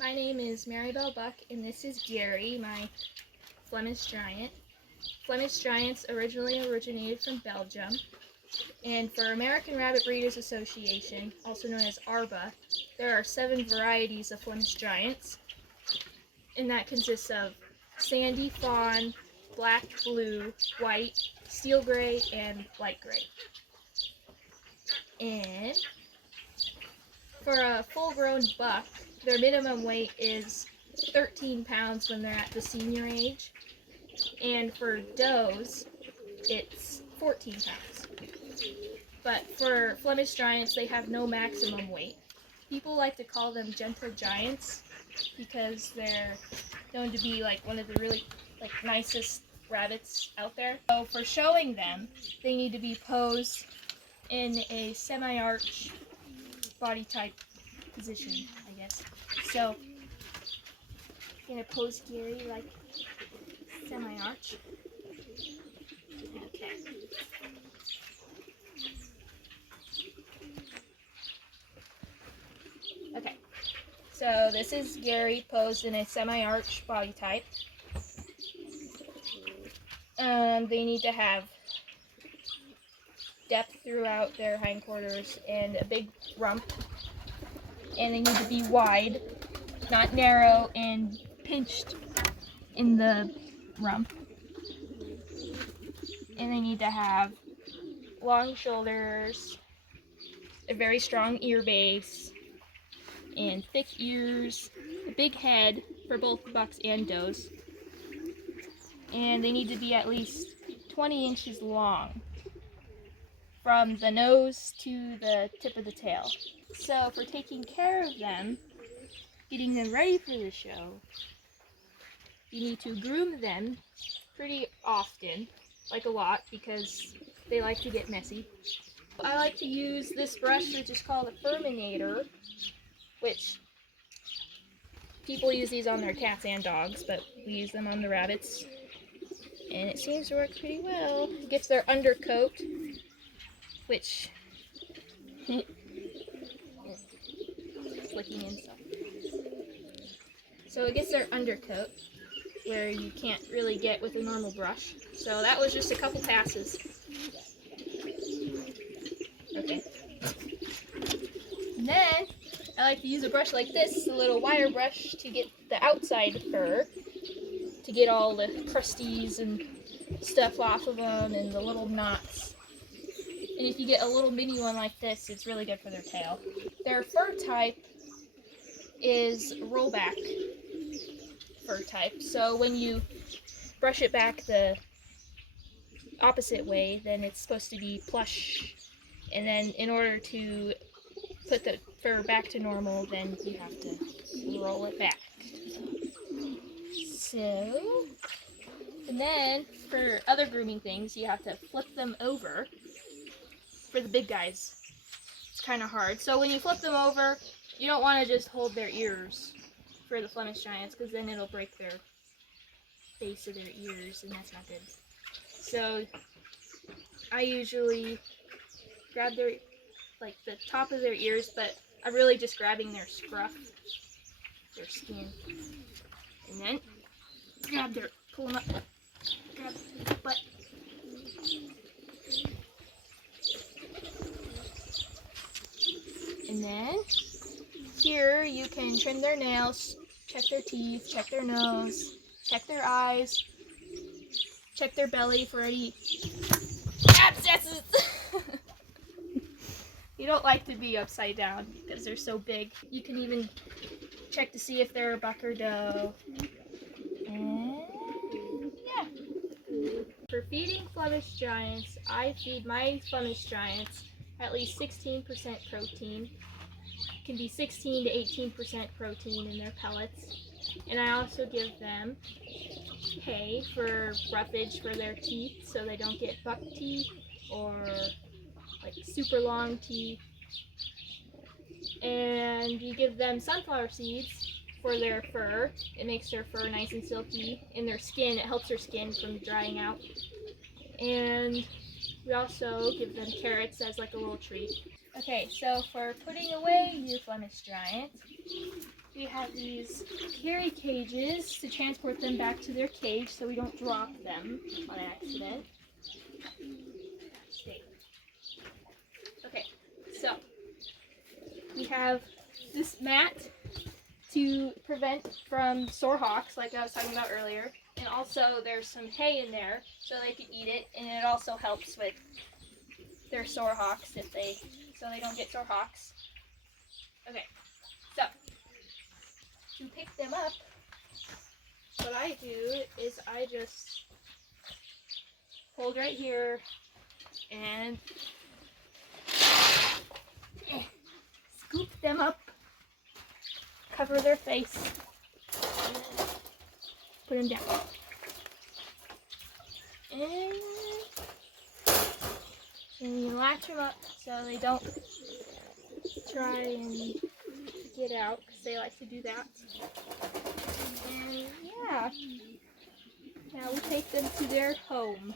My name is Marybelle Buck, and this is Gary, my Flemish giant. Flemish giants originally originated from Belgium, and for American Rabbit Breeders Association, also known as ARBA, there are 7 varieties of Flemish giants, and that consists of sandy fawn, black, blue, white, steel gray, and light gray. And for a full-grown buck, their minimum weight is 13 pounds when they're at the senior age, and for does, it's 14 pounds. But for Flemish giants, they have no maximum weight. People like to call them gentle giants because they're known to be like one of the really nicest rabbits out there. So for showing them, they need to be posed in a semi-arch body type position, I guess. So I'm gonna pose Gary like semi-arch. Okay. Okay. So this is Gary posed in a semi-arch body type. They need to have depth throughout their hindquarters and a big rump. And they need to be wide, not narrow and pinched in the rump. And they need to have long shoulders, a very strong ear base, and thick ears, a big head for both bucks and does. And they need to be at least 20 inches long from the nose to the tip of the tail. So for taking care of them, getting them ready for the show, you need to groom them pretty often, like a lot, because they like to get messy. I like to use this brush, which is called a Furminator, which people use these on their cats and dogs, but we use them on the rabbits, and it seems to work pretty well. It gets their undercoat, which flicking and stuff. So it gets their undercoat, where you can't really get with a normal brush. So that was just a couple passes. Okay. And then I like to use a brush like this, a little wire brush, to get the outside fur, to get all the crusties and stuff off of them and the little knots. And if you get a little mini one like this, it's really good for their tail. Their fur type is rollback fur type. So when you brush it back the opposite way, then it's supposed to be plush. And then in order to put the fur back to normal, then you have to roll it back. So, and then for other grooming things, you have to flip them over. For the big guys, it's kind of hard. So when you flip them over, you don't want to just hold their ears for the Flemish giants, because then it'll break their base of their ears, and that's not good. So I usually grab their, like the top of their ears, but I'm really just grabbing their scruff, their skin, and then pull them up, grab the butt. And then here you can trim their nails, check their teeth, check their nose, check their eyes, check their belly for any abscesses. You don't like to be upside down because they're so big. You can even check to see if they're a buck or doe. And yeah. For feeding Flemish giants, I feed my Flemish giants at least 16% protein. It can be 16 to 18% protein in their pellets. And I also give them hay for roughage for their teeth, so they don't get buck teeth or like super long teeth. And you give them sunflower seeds for their fur. It makes their fur nice and silky. In their skin, it helps their skin from drying out. And we also give them carrots as like a little treat. Okay, so for putting away your Flemish giant, we have these carry cages to transport them back to their cage so we don't drop them on accident. Okay, so we have this mat to prevent from sore hocks, like I was talking about earlier. And also there's some hay in there so they can eat it, and it also helps with their sore hocks so they don't get sore hocks. Okay, so to pick them up, what I do is I just hold right here and scoop them up, cover their face, and put them down. And you latch them up so they don't try and get out, because they like to do that. And yeah, now we take them to their home.